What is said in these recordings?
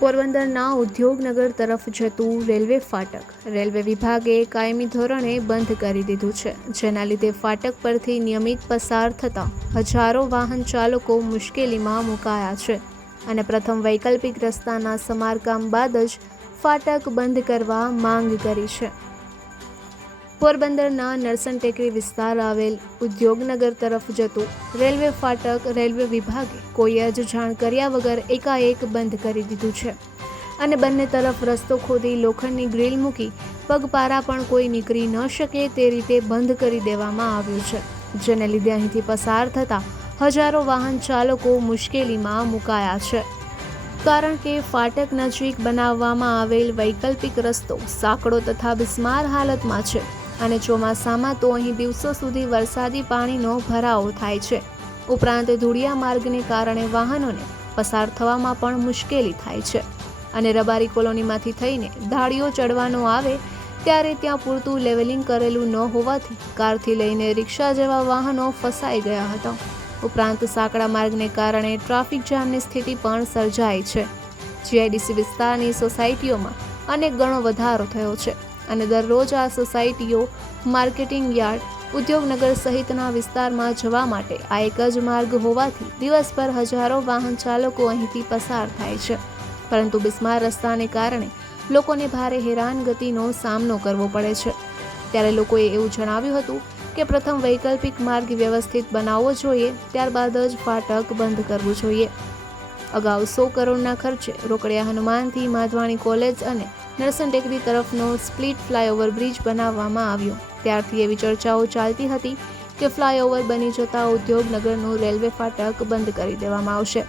પોરબંદરના ઉદ્યોગનગર તરફ જતું રેલવે ફાટક રેલવે વિભાગે કાયમી ધોરણે બંધ કરી દીધું છે, જેના લીધે ફાટક પરથી નિયમિત પસાર થતા હજારો વાહન ચાલકો મુશ્કેલીમાં મુકાયા છે અને પ્રથમ વૈકલ્પિક રસ્તાના સમારકામ બાદ જ ફાટક બંધ કરવા માંગ કરી છે। પોરબંદરના નરસણ ટેકરી વિસ્તાર આવેલ ઉદ્યોગનગર તરફ જતું રેલવે ફાટક રેલવે વિભાગે કોઈ જ જાણ કર્યા વગર એકાએક બંધ કરી દીધું છે અને બંને તરફ રસ્તો ખોદી લોખંડની ગ્રીલ મૂકી પગપારા પણ કોઈ નીકળી ન શકે તે રીતે બંધ કરી દેવામાં આવ્યું છે, જેને લીધે અહીંથી પસાર થતા હજારો વાહન ચાલકો મુશ્કેલીમાં મુકાયા છે। કારણ કે ફાટક નજીક બનાવવામાં આવેલ વૈકલ્પિક રસ્તો સાંકડો તથા બિસ્માર હાલતમાં છે અને ચોમાસામાં તો અહીં દિવસો સુધી વરસાદી પાણીનો ભરાવો થાય છે। ઉપરાંત ધૂળિયા માર્ગને કારણે વાહનોને પસાર થવામાં પણ મુશ્કેલી થાય છે અને રબારી કોલોનીમાંથી થઈને ધાડીઓ ચડવાનો આવે ત્યારે ત્યાં પૂરતું લેવલિંગ કરેલું ન હોવાથી કારથી લઈને રિક્ષા જેવા વાહનો ફસાઈ ગયા હતા। ઉપરાંત સાંકડા માર્ગને કારણે ટ્રાફિક જામની સ્થિતિ પણ સર્જાઈ છે। જીઆઈડીસી વિસ્તારની સોસાયટીઓમાં અનેક ગણો વધારો થયો છે અને દરરોજ આ સોસાયટીઓ, માર્કેટિંગ યાર્ડ, ઉદ્યોગનગર સહિતના વિસ્તારમાં જવા માટે આ એક જ માર્ગ હોવાથી દિવસભર હજારો વાહન ચાલકો અહીંથી પસાર થાય છે, પરંતુ બિસ્માર રસ્તાને કારણે લોકોને ભારે હેરાનગતિનો સામનો કરવો પડે છે। ત્યારે લોકોએ એવું જણાવ્યું હતું કે પ્રથમ વૈકલ્પિક માર્ગ વ્યવસ્થિત બનાવવો જોઈએ, ત્યારબાદ જ ફાટક બંધ કરવું જોઈએ। અગાઉ 100 કરોડના ખર્ચે રોકડિયા હનુમાનથી માધવાણી કોલેજ અને નરસણ ટેકરી તરફનો સ્પ્લિટ ફ્લાયઓવર બ્રિજ બનાવવામાં આવ્યો। ત્યારથી એવી ચર્ચાઓ ચાલતી હતી કે ફ્લાયઓવર બની જતા ઉદ્યોગનગરનું રેલવે ફાટક બંધ કરી દેવામાં આવશે।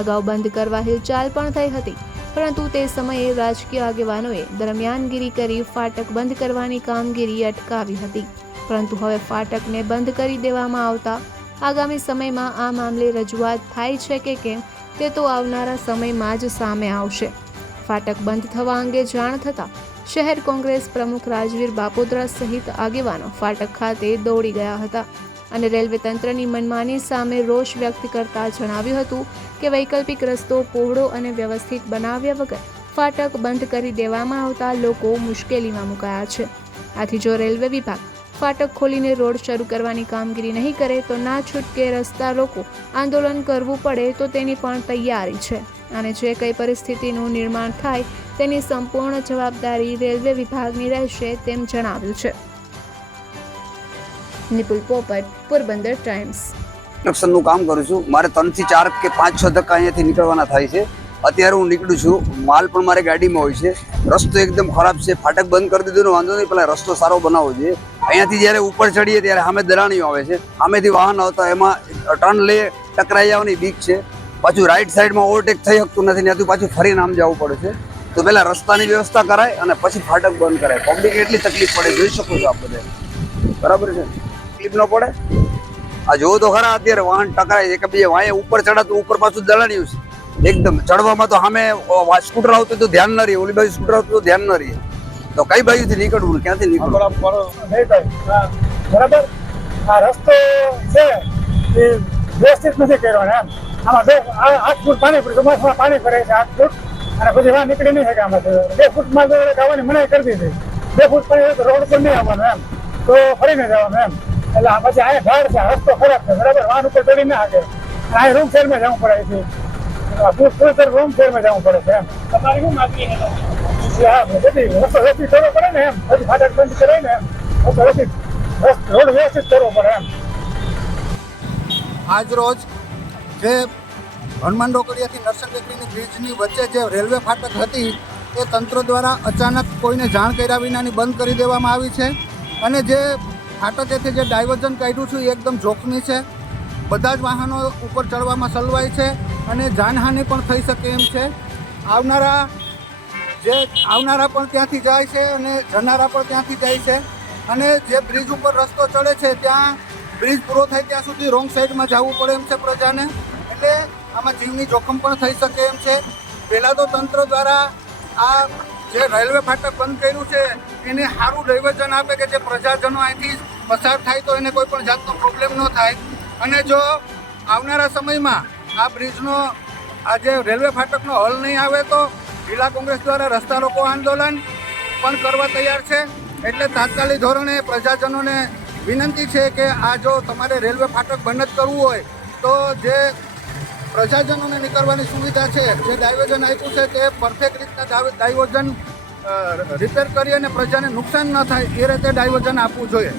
અગાઉ બંધ કરવા હિલચાલ પણ થઈ હતી, પરંતુ તે સમયે રાજકીય આગેવાનોએ દરમિયાનગીરી કરી ફાટક બંધ કરવાની કામગીરી અટકાવી હતી, પરંતુ હવે ફાટકને બંધ કરી દેવામાં આવતા આગામી સમયમાં આ મામલે રજૂઆત થાય છે કે કેમ તે તો આવનારા સમયમાં જ સામે આવશે। ફાટક બંધ થવા અંગે જાણ થતાં શહેર કોંગ્રેસ પ્રમુખ રાજવીર બાપોદરા સહિત આગેવાનો ફાટક ખાતે દોડી ગયા હતા અને રેલવે તંત્રની મનમાની સામે રોષ વ્યક્ત કરતા જણાવ્યું હતું કે વૈકલ્પિક રસ્તો પહોળો અને વ્યવસ્થિત બનાવ્યા વગર ફાટક બંધ કરી દેવામાં આવતા લોકો મુશ્કેલીમાં મુકાયા છે। આથી જો રેલવે વિભાગ ફાટક ખોલીને રોડ શરૂ કરવાની કામગીરી નહીં કરે તો ના છૂટકે રસ્તા લોકો આંદોલન કરવું પડે તો તેની પણ તૈયારી છે અને જે કઈ પરિસ્થિતિનું નિર્માણ થાય તેની સંપૂર્ણ જવાબદારી રેલવે વિભાગની રહેશે તેમ જણાવ્યું છે। નિપુલ પોપટ, પોરબંદર ટાઈમ્સ। કન્સ્ટ્રક્શનનું કામ કરું છું। મારે 3 થી 4 કે 5-6 ધક્કા અહીંયાથી નીકળવાના થાય છે। અત્યારે હું નીકળું છું, માલ પણ મારે ગાડીમાં હોય છે। રસ્તો એકદમ ખરાબ છે, ફાટક બંધ કરી દીધું વાંધો નહીં, પહેલાં રસ્તો સારો બનાવવો જોઈએ। અહીંયાથી જ્યારે ઉપર ચડીએ ત્યારે સામે દરાણીઓ આવે છે, સામેથી વાહન આવતા એમાં ટર્ન લે ટકરાઈ જવાની બીક છે। પાછું રાઈટ સાઈડમાં ઓવરટેક થઈ શકતું નથી, ત્યાંથી પાછું ફરીને આમ જવું પડે છે। તો પહેલા રસ્તાની વ્યવસ્થા કરાય અને પછી ફાટક બંધ કરાય। પબ્લિક એટલી તકલીફ પડે, જોઈ શકો છો આપ બધે, બરાબર છે? તકલીફ ન પડે? આ જોવો તો ખરા, અત્યારે વાહન ટકરાય છે કે બીજે વાંહે ઉપર ચડાતું ઉપર પાછું દલાણ્યું છે એકદમ। ચડવામાં તો સામે સ્કૂટર આવતું તો ધ્યાન ન રહે, ઓલી બાજુ સ્કૂટર આવતું તો ધ્યાન ન રહે, તો કઈ બાજુથી નીકળવું, ક્યાંથી નીકળવું? બરાબર, આ રસ્તો છે એ વ્યવસ્થિત નથી કર્યો ને એમ। આમાં 8 ફૂટ પાણી પડે, ચોમાસામાં પાણી ભરે છે 8 ફૂટ, અને પછી વાહ નીકળી નહીં શકે આમાં। 2 ફૂટમાં આવવાની મનાઈ કરી દીધી, 2 ફૂટ પાણી તો રોડ પર નહીં આવવાનું એમ, તો ફરીને જવાનું એમ। એટલે પછી આ ઢાળ છે, રસ્તો ખરાબ છે, બરાબર, વાહન ઉપર ચડી ના શકે, આ રૂમ શહેરમાં જવું પડે છે, રૂમ શહેરમાં જવું પડે છે એમ। તમારી શું માગણી છે? હા, બધી રસ્તો વ્યવસ્થિત કરવો પડે ને એમ, પછી ફાટક બંધ કરાય ને એમ, રોડ વ્યવસ્થિત કરવો પડે એમ। આજ રોજ જે હનુમાન રોકડિયાથી નરસણ ટેકરીની બ્રિજની વચ્ચે જે રેલવે ફાટક હતી એ તંત્ર દ્વારા અચાનક કોઈને જાણ કર્યા વિનાની બંધ કરી દેવામાં આવી છે અને જે ફાટકેથી જે ડાયવર્ઝન કાઢ્યું છે એ એકદમ જોખમી છે। બધા જ વાહનો ઉપર ચડવામાં સલવાય છે અને જાનહાનિ પણ થઈ શકે એમ છે। આવનારા પણ ત્યાંથી જાય છે અને જનારા પણ ત્યાંથી જાય છે અને જે બ્રિજ ઉપર રસ્તો ચડે છે ત્યાં બ્રિજ પૂરો થાય ત્યાં સુધી રોંગ સાઈડમાં જવું પડે એમ છે પ્રજાને, એટલે આમાં જીવની જોખમ પણ થઈ શકે એમ છે। પહેલાં તો તંત્ર દ્વારા આ જે રેલવે ફાટક બંધ કર્યું છે એને સારું ડાયવર્ઝન આપે કે જે પ્રજાજનો અહીંથી પસાર થાય તો એને કોઈ પણ જાતનો પ્રોબ્લેમ ન થાય, અને જો આવનારા સમયમાં આ બ્રિજનો આ જે રેલવે ફાટકનો હલ નહીં આવે તો જિલ્લા કોંગ્રેસ દ્વારા રસ્તા રોકો આંદોલન પણ કરવા તૈયાર છે. એટલે તાત્કાલિક ધોરણે પ્રજાજનોને વિનંતી છે કે આ જો તમારે રેલવે ફાટક બંધ જ કરવું હોય તો જે પ્રજાજનોને નીકળવાની સુવિધા છે, જે ડાયવર્ઝન આપ્યું છે તે પરફેક્ટ રીતના ડાયવર્ઝન રિપેર કરી અને પ્રજાને નુકસાન ન થાય એ રીતે ડાયવર્ઝન આપવું જોઈએ.